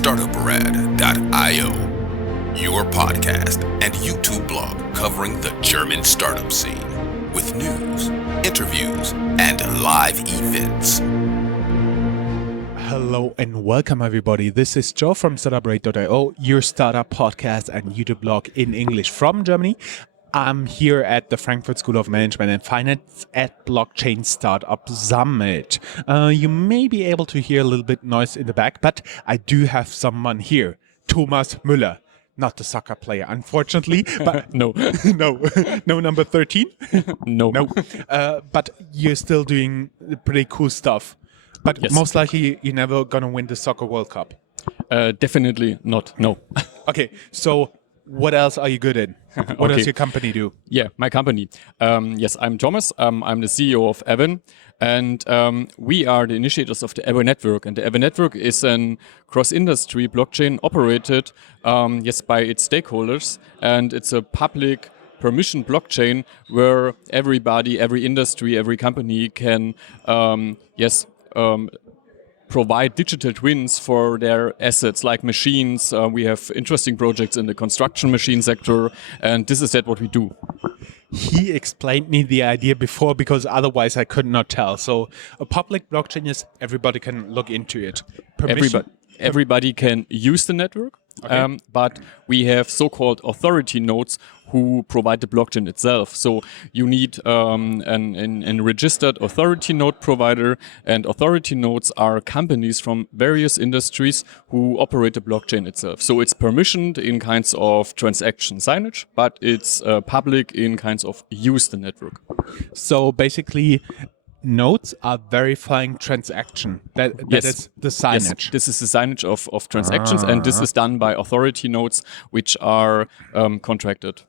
Startuprad.io, your podcast and YouTube blog covering the German startup scene with news, interviews, and live events. Hello and welcome everybody. This is Joe from Startuprad.io, your startup podcast and YouTube blog in English from Germany. I'm here at the Frankfurt School of Management and Finance at Blockchain Startup Summit. You may be able to hear a little bit noise in the back, but I do have someone here, Thomas Müller. Not the soccer player, unfortunately, but No. no, number 13? No. No, but you're still doing pretty cool stuff. But Yes. most likely you're never gonna win the Soccer World Cup. Definitely not. No. Okay, so what else are you good in? What does your company do? Yeah, my company. Yes, I'm Thomas. I'm the CEO of Evan. And we are the initiators of the Evan Network. And the Evan Network is an cross-industry blockchain operated, by its stakeholders. And it's a public permission blockchain where everybody, every industry, every company can, provide digital twins for their assets like machines. We have interesting projects in the construction machine sector, and this is what we do. He explained me the idea before because otherwise I could not tell. So a public blockchain is everybody can look into it. Everybody can use the network, Okay. but we have so-called authority nodes who provide the blockchain itself. So you need an registered authority node provider, and authority nodes are companies from various industries who operate the blockchain itself. So it's permissioned in kinds of transaction signage, but it's public in kinds of use the network. So basically, nodes are verifying transaction. That Yes. is the signage. Yes, this is the signage of transactions, and this is done by authority nodes which are contracted.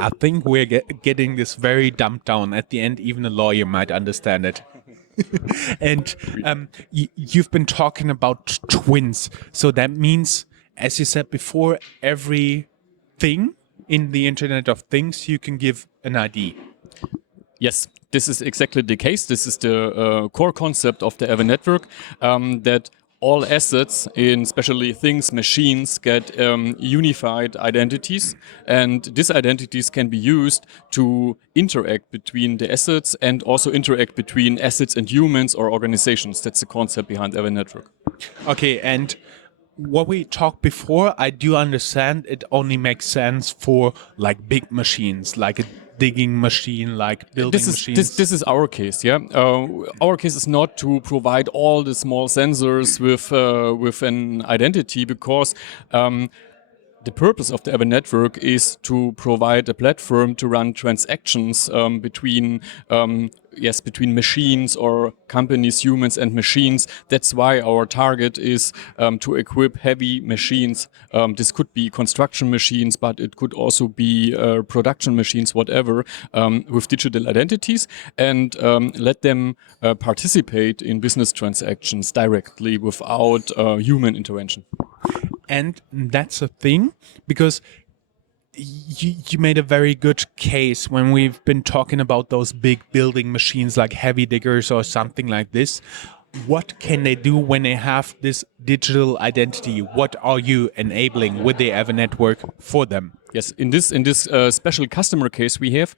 I think we're getting this very dumbed down. At the end, even a lawyer might understand it. And you've been talking about twins. So that means, as you said before, everything in the Internet of Things, you can give an ID. Yes, this is exactly the case. This is the core concept of the Evan network, that all assets, in especially things, machines, get unified identities, and these identities can be used to interact between the assets and also interact between assets and humans or organizations. That's the concept behind Evan network. Okay, and what we talked before, I do understand it only makes sense for like big machines, like a digging machine, like building machines. This is our case, yeah. Our case is not to provide all the small sensors with an identity, because the purpose of the Evan network is to provide a platform to run transactions between machines or companies, humans and machines. That's why our target is to equip heavy machines. This could be construction machines, but it could also be production machines, whatever, with digital identities, and let them participate in business transactions directly without human intervention. And that's a thing, because you made a very good case when we've been talking about those big building machines like heavy diggers or something like this. What can they do when they have this digital identity? What are you enabling with the Evan network for them? Yes, in this special customer case we have,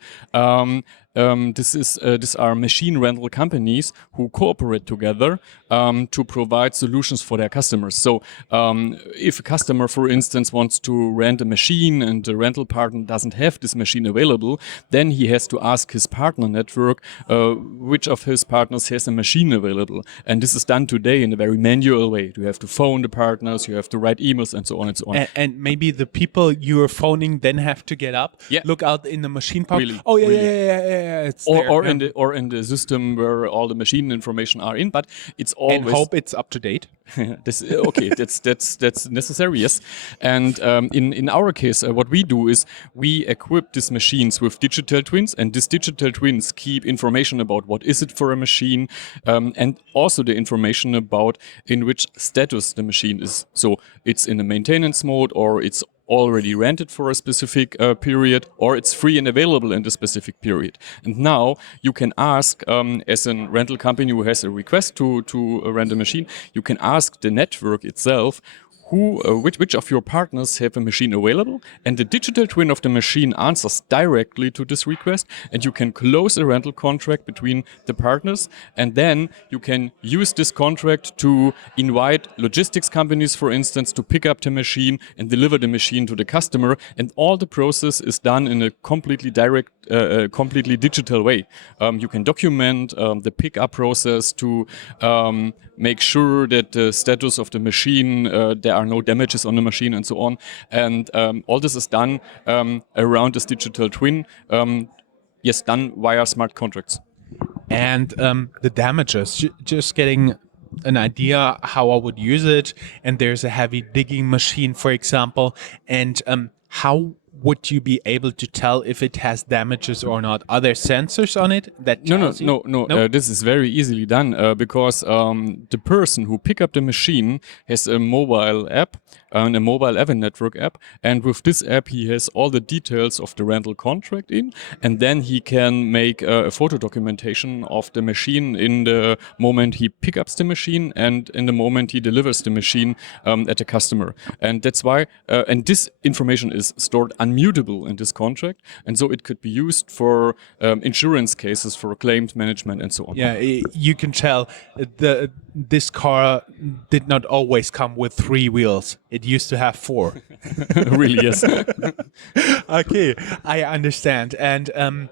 these are machine rental companies who cooperate together to provide solutions for their customers. So if a customer, for instance, wants to rent a machine and the rental partner doesn't have this machine available, then he has to ask his partner network which of his partners has a machine available. And this is done today in a very manual way. You have to phone the partners, you have to write emails, and so on and so on. And maybe the people you are phoning then have to get up, look out in the machine park. Really, oh yeah, really. yeah. It's Or there. in the system where all the machine information are in, but it's always And hope it's up to date. That's necessary, yes. And in our case, what we do is we equip these machines with digital twins, and these digital twins keep information about what is it for a machine, and also the information about in which status the machine is. So it's in a maintenance mode, or it's already rented for a specific period, or it's free and available in the specific period. And now you can ask, as a rental company who has a request to rent a machine, you can ask the network itself which of your partners have a machine available, and the digital twin of the machine answers directly to this request, and you can close a rental contract between the partners, and then you can use this contract to invite logistics companies, for instance, to pick up the machine and deliver the machine to the customer, and all the process is done in a completely direct, completely digital way. You can document the pickup process to make sure that the status of the machine, there are no damages on the machine and so on. And all this is done around this digital twin, yes, done via smart contracts. And the damages, just getting an idea how I would use it. And there's a heavy digging machine, for example. And how would you be able to tell if it has damages or not? Are there sensors on it that tells you? No. This is very easily done because the person who pick up the machine has a mobile app, a mobile Evan network app, and with this app he has all the details of the rental contract in, and then he can make a photo documentation of the machine in the moment he picks up the machine and in the moment he delivers the machine at the customer. And that's why, and this information is stored unmutable in this contract, and so it could be used for insurance cases, for claims management, and so on. Yeah, you can tell this car did not always come with 3 wheels. It used to have 4. Really, yes. Okay, I understand. And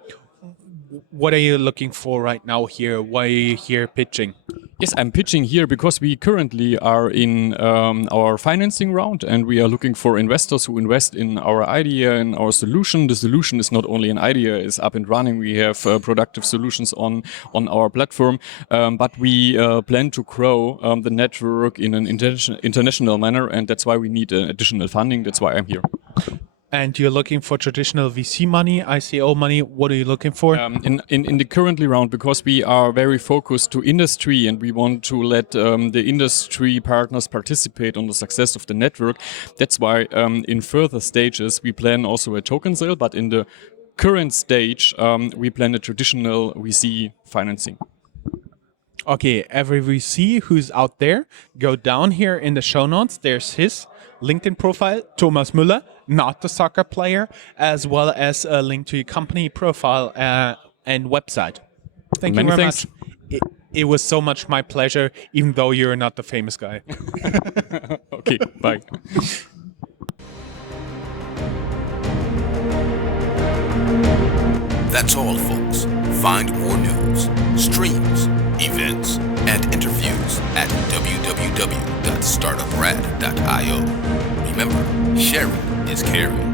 what are you looking for right now here? Why are you here pitching? Yes, I'm pitching here because we currently are in our financing round, and we are looking for investors who invest in our idea and our solution. The solution is not only an idea, it's up and running. We have productive solutions on our platform, but we plan to grow the network in an international manner, and that's why we need additional funding. That's why I'm here. And you're looking for traditional VC money, ICO money. What are you looking for? In the currently round, because we are very focused to industry and we want to let the industry partners participate on the success of the network. That's why in further stages we plan also a token sale, but in the current stage we plan a traditional VC financing. Okay, every VC who's out there, go down here in the show notes. There's his LinkedIn profile, Thomas Müller, not the soccer player, as well as a link to your company profile and website. Thank you very much. It was so much my pleasure, even though you're not the famous guy. Okay, bye. That's all, folks. Find more news, streams, events, and interviews at www.startuprad.io. Remember, sharing is caring.